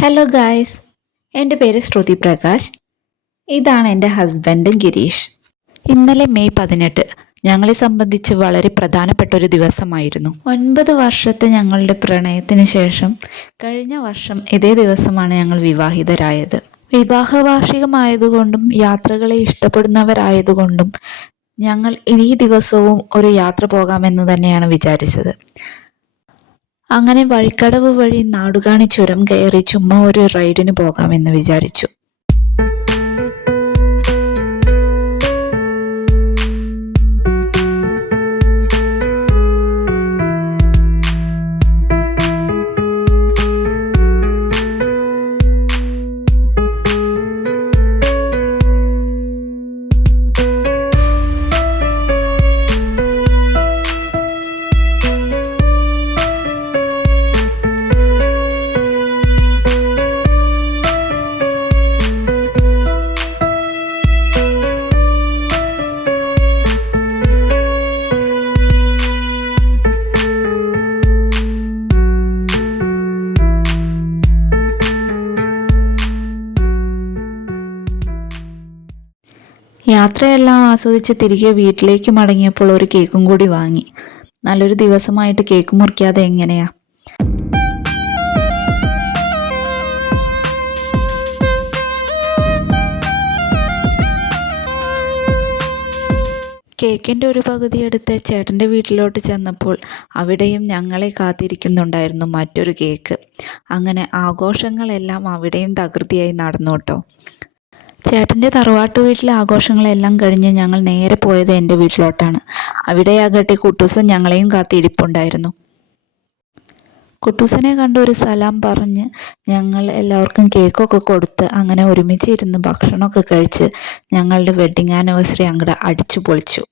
Hello guys, എൻ്റെ പേര് ശ്രുതി പ്രകാശ്. ഇതാണ് എൻ്റെ ഹസ്ബൻഡ് ഗിരീഷ്. ഇന്നലെ മെയ് 18 ഞങ്ങളെ സംബന്ധിച്ച് വളരെ പ്രധാനപ്പെട്ട ഒരു ദിവസമായിരുന്നു. 9 വർഷത്തെ ഞങ്ങളുടെ പ്രണയത്തിന് ശേഷം കഴിഞ്ഞ വർഷം ഇതേ ദിവസമാണ് ഞങ്ങൾ വിവാഹിതരായത്. വിവാഹ വാർഷികമായതുകൊണ്ടും യാത്രകളെ ഇഷ്ടപ്പെടുന്നവരായതുകൊണ്ടും ഞങ്ങൾ ഈ ദിവസവും ഒരു യാത്ര പോകാമെന്ന് തന്നെയാണ് വിചാരിച്ചത്. അങ്ങനെ വഴിക്കടവ് വഴി നാടുകാണി ചുരം കയറി ചുമ്മാ ഒരു റൈഡിന് പോകാമെന്ന് വിചാരിച്ചു. യാത്രയെല്ലാം ആസ്വദിച്ച് തിരികെ വീട്ടിലേക്ക് മടങ്ങിയപ്പോൾ ഒരു കേക്കും കൂടി വാങ്ങി. നല്ലൊരു ദിവസമായിട്ട് കേക്ക് മുറിക്കാതെ എങ്ങനെയാ? കേക്കിൻ്റെ ഒരു പകുതി എടുത്ത് ചേട്ടൻ്റെ വീട്ടിലോട്ട് ചെന്നപ്പോൾ അവിടെയും ഞങ്ങളെ കാത്തിരിക്കുന്നുണ്ടായിരുന്നു മറ്റൊരു കേക്ക്. അങ്ങനെ ആഘോഷങ്ങളെല്ലാം അവിടെയും തകൃതിയായി നടന്നു കേട്ടോ. ചേട്ടൻ്റെ തറവാട്ട് വീട്ടിലെ ആഘോഷങ്ങളെല്ലാം കഴിഞ്ഞ് ഞങ്ങൾ നേരെ പോയത് എൻ്റെ വീട്ടിലോട്ടാണ്. അവിടെയാകട്ടെ കുട്ടൂസൻ ഞങ്ങളെയും കാത്തിരിപ്പുണ്ടായിരുന്നു. കുട്ടൂസനെ കണ്ട് ഒരു സലാം പറഞ്ഞ് ഞങ്ങൾ എല്ലാവർക്കും കേക്കൊക്കെ കൊടുത്ത് അങ്ങനെ ഒരുമിച്ച് ഇരുന്ന് ഭക്ഷണമൊക്കെ കഴിച്ച് ഞങ്ങളുടെ വെഡ്ഡിങ് ആനിവേഴ്സറി അങ്ങോട്ട് അടിച്ചു പൊളിച്ചു.